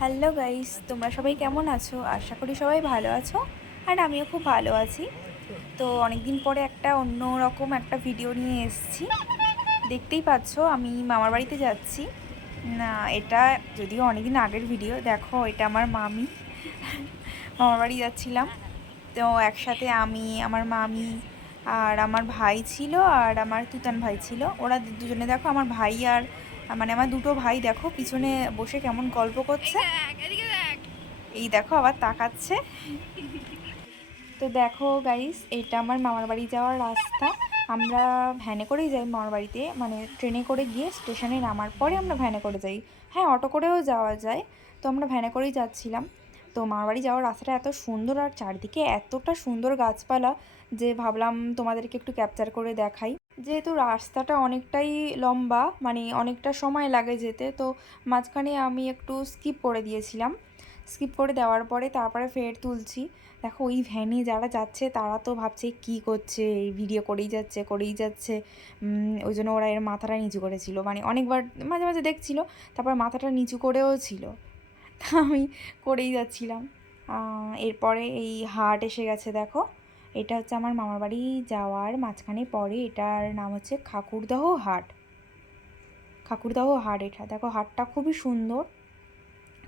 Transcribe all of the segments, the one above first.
Hello guys, তোমরা সবাই কেমন আছো? আশা করি সবাই ভালো আছো। আর আমিও খুব ভালো আছি। তো অনেক দিন পরে একটা অন্য রকম একটা ভিডিও নিয়ে এসেছি। দেখতেই পাচ্ছো আমি মামার বাড়িতে যাচ্ছি। না, এটা যদিও অনেকদিন আগের ভিডিও। দেখো, এটা আমার মামি। মামার বাড়ি যাচ্ছিলাম। তো একসাথে আমি, আমার মামি আর আমার ভাই ছিল, আর আমার তুতান ভাই ছিল। ওরা দুজনে, দেখো আমার ভাই আর মানে আমার দুটো ভাই দেখো পিছনে বসে কেমন গল্প করছে। এই দেখো আবার তাকাচ্ছে। তো দেখো গাইস, এটা আমার মামার বাড়ি যাওয়ার রাস্তা। আমরা ভ্যানে করেই যাই মামার বাড়িতে, মানে ট্রেনে করে গিয়ে স্টেশনে নামার পরে আমরা ভ্যানে করে যাই। হ্যাঁ, অটো করেও যাওয়া যায়। তো আমরা ভ্যানে করেই যাচ্ছিলাম। তো মামার বাড়ি যাওয়ার রাস্তাটা এত সুন্দর, আর চারদিকে এতটা সুন্দর গাছপালা যে ভাবলাম তোমাদেরকে একটু ক্যাপচার করে দেখাই। যেহেতু রাস্তাটা অনেকটাই লম্বা, মানে অনেকটা সময় লাগে যেতে, তো মাঝখানে আমি একটু স্কিপ করে দিয়েছিলাম। স্কিপ করে দেওয়ার পরে তারপরে ফের তুলছি। দেখো, ওই ভ্যানে যারা যাচ্ছে তারা তো ভাবছে কি করছে, এই ভিডিও করেই যাচ্ছে করেই যাচ্ছে। ওই জন্য ওরা এর মাথাটা নিচু করেছিল, মানে অনেকবার মাঝে মাঝে দেখছিল, তারপর মাথাটা নিচু করেও ছিল। তা আমি করেই যাচ্ছিলাম। এরপরে এই হাট এসে গেছে। দেখো, এটা হচ্ছে আমার মামার বাড়ি যাওয়ার মাঝখানে পরে, এটার নাম হচ্ছে ঠাকুরদহ হাট। ঠাকুরদহ হাট এটা। দেখো, হাটটা খুবই সুন্দর,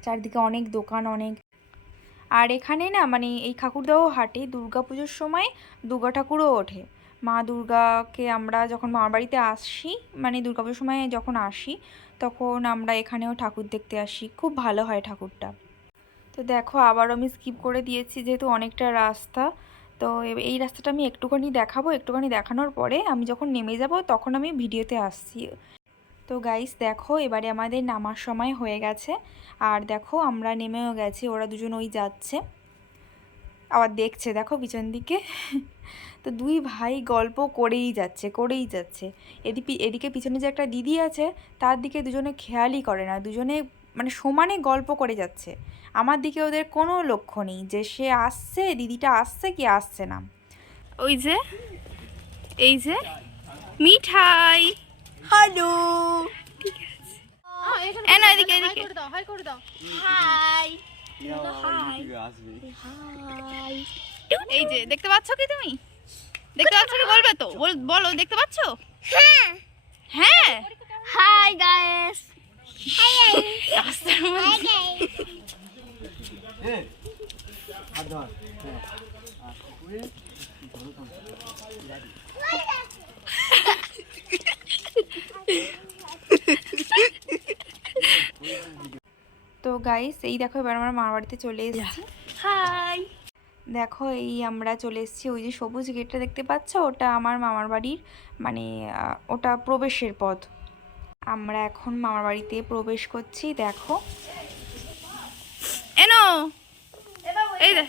চারদিকে অনেক দোকান, অনেক। আর এখানে না, মানে এই ঠাকুরদহ হাটে দুর্গাপুজোর সময় দুর্গা ঠাকুরও ওঠে। মা দুর্গাকে আমরা যখন মামার বাড়িতে আসি, মানে দুর্গাপুজোর সময় যখন আসি, তখন আমরা এখানেও ঠাকুর দেখতে আসি। খুব ভালো হয় ঠাকুরটা। তো দেখো, আবারও আমি স্কিপ করে দিয়েছি যেহেতু অনেকটা রাস্তা। তো এই রাস্তাটা আমি একটুখানি দেখাবো, একটুখানি দেখানোর পরে আমি যখন নেমে যাব তখন আমি ভিডিওতে আসছি। তো গাইস দেখো, এবারে আমাদের নামার সময় হয়ে গেছে। আর দেখো, আমরা নেমেও গেছি, ওরা দুজন ওই যাচ্ছে, আবার দেখছে দেখো পিছন দিকে। তো দুই ভাই গল্প করেই যাচ্ছে করেই যাচ্ছে। এদিকে পিছনে যে একটা দিদি আছে, তার দিকে দুজনে খেয়ালই করে না, দুজনে মানে সমানে গল্প করে যাচ্ছে। আমার দিকে ওদের কোনো লক্ষ্য নেই যে সে আসছে, দিদিটা আসছে কি আসছে না। ওই যে, এই যে মিঠাই। হ্যালো, এনো এদিকে এদিকে। High high high. এই যে দেখতে পাচ্ছ কি তুমি? দেখতে পাচ্ছ কি? বলবে তো, বলো দেখতে পাচ্ছ? হ্যাঁ হ্যাঁ। Hi guys. রাস্তার মধ্যে তো গাইস, এই দেখো এবার আমরা মামার বাড়িতে চলে এসেছি। Hi. দেখো, এই আমরা চলে এসেছি। ওই যে সবুজ গেটটা দেখতে পাচ্ছ, ওটা আমার মামার বাড়ির, মানে ওটা প্রবেশের পথ। আমরা এখন মামার বাড়িতে প্রবেশ করছি। দেখো, এনো এই দে।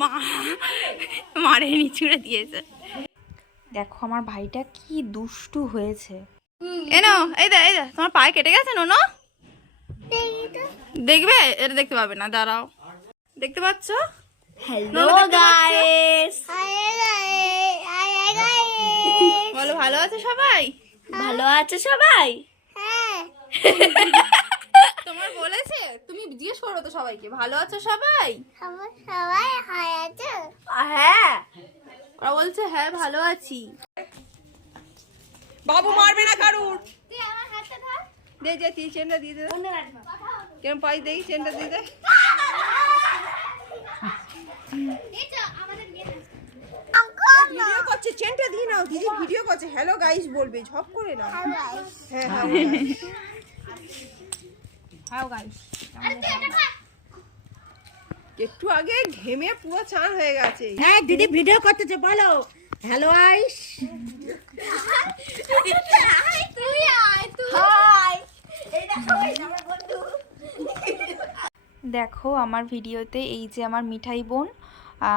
মা মারে নিচুড়ে দিয়েছে। দেখো আমার ভাইটা কি দুষ্টু হয়েছে। এনো এই দে, এই দে, তোমার পায়ে কেটে গেছে নো? দেখবে? এটা দেখতে পাবে না, দাঁড়াও। দেখতে পাচ্ছ? Hello guys. Hi guys. বলো, ভালো আছে সবাই? ভালো আছে সবাই? হ্যাঁ। তোমার বলেছে? তুমি জিজ্ঞেস করো তো সবাইকে, ভালো আছো সবাই? সবাই হাই আছে? হ্যাঁ, ওরা বলছে হ্যাঁ ভালো আছি। বাবু মারবে না কারুর। তুই আমার হাতটা ধর। দে যে, তুই চেনটা দিয়ে দে। অন্য রাখবা। কেমন পাই দেই, চেনটা দিয়ে দে। এই তো আমাদের নিয়ে ভিডিও করছে, চেনটা দিয়ে নাও। দিদি ভিডিও করছে, হ্যালো গাইস বলবে, ঝপ করে না। হ্যাঁ হ্যাঁ হ্যাঁ গাইস, আরে তুই এটা খা। একটু আগে ঘেমে পুরো চান হয়ে গেছে। হ্যাঁ দিদি ভিডিও করতেছে, বলো হ্যালো আইস। তুই আয় তুই। হাই। এই দেখো এই আমার বন্ধু। দেখো আমার ভিডিওতে এই যে আমার মিঠাই বোন,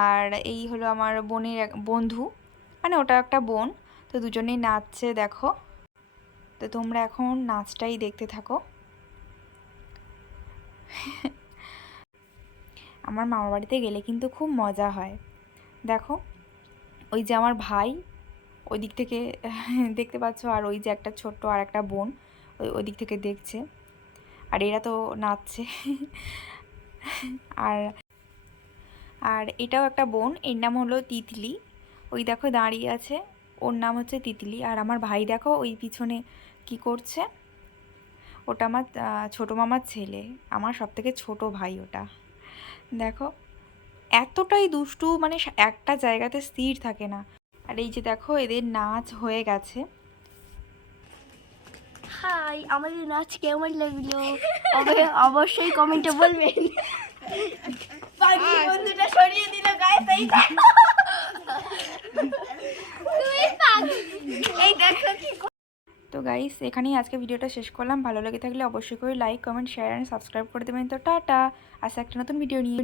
আর এই হলো আমার বোনের এক বন্ধু, মানে ওটা একটা বোন। তো দুজনেই নাচছে দেখো। তো তোমরা এখন নাচটাই দেখতে থাকো। আমার মামার বাড়িতে গেলে কিন্তু খুব মজা হয়। দেখো, ওই যে আমার ভাই ওই দিক থেকে দেখতে পাচ্ছ, আর ওই যে একটা ছোট্ট আর একটা বোন ওই দিক থেকে দেখছে, আর এরা তো নাচছে। আর আর এটাও একটা বোন, এর নাম হলো তিতলি। ওই দেখো দাঁড়িয়ে আছে, ওর নাম হচ্ছে তিতলি। আর আমার ভাই দেখো ওই পিছনে কি করছে, ওটা আমার ছোটো মামার ছেলে, আমার সবথেকে ছোট ভাই ওটা। দেখো এতটাই দুষ্টু, মানে একটা জায়গাতে স্থির থাকে না। আর এই যে দেখো এদের নাচ হয়ে গেছে। হাই, আমাদের নাচ কেমন লাগলো অবশ্যই কমেন্টে বলবেন। পাগলি বন্ধুটা সরিয়ে দিল গায়ে, তাই না? তুমি পাগলি, এই দেখো কি। তো গাইস এখানেই আজকে ভিডিওটা শেষ করলাম। ভালো লেগে থাকলে অবশ্যই করে like, comment, share and subscribe করে দেবেন। তো টাটা, আজ একটা নতুন ভিডিও নিয়ে।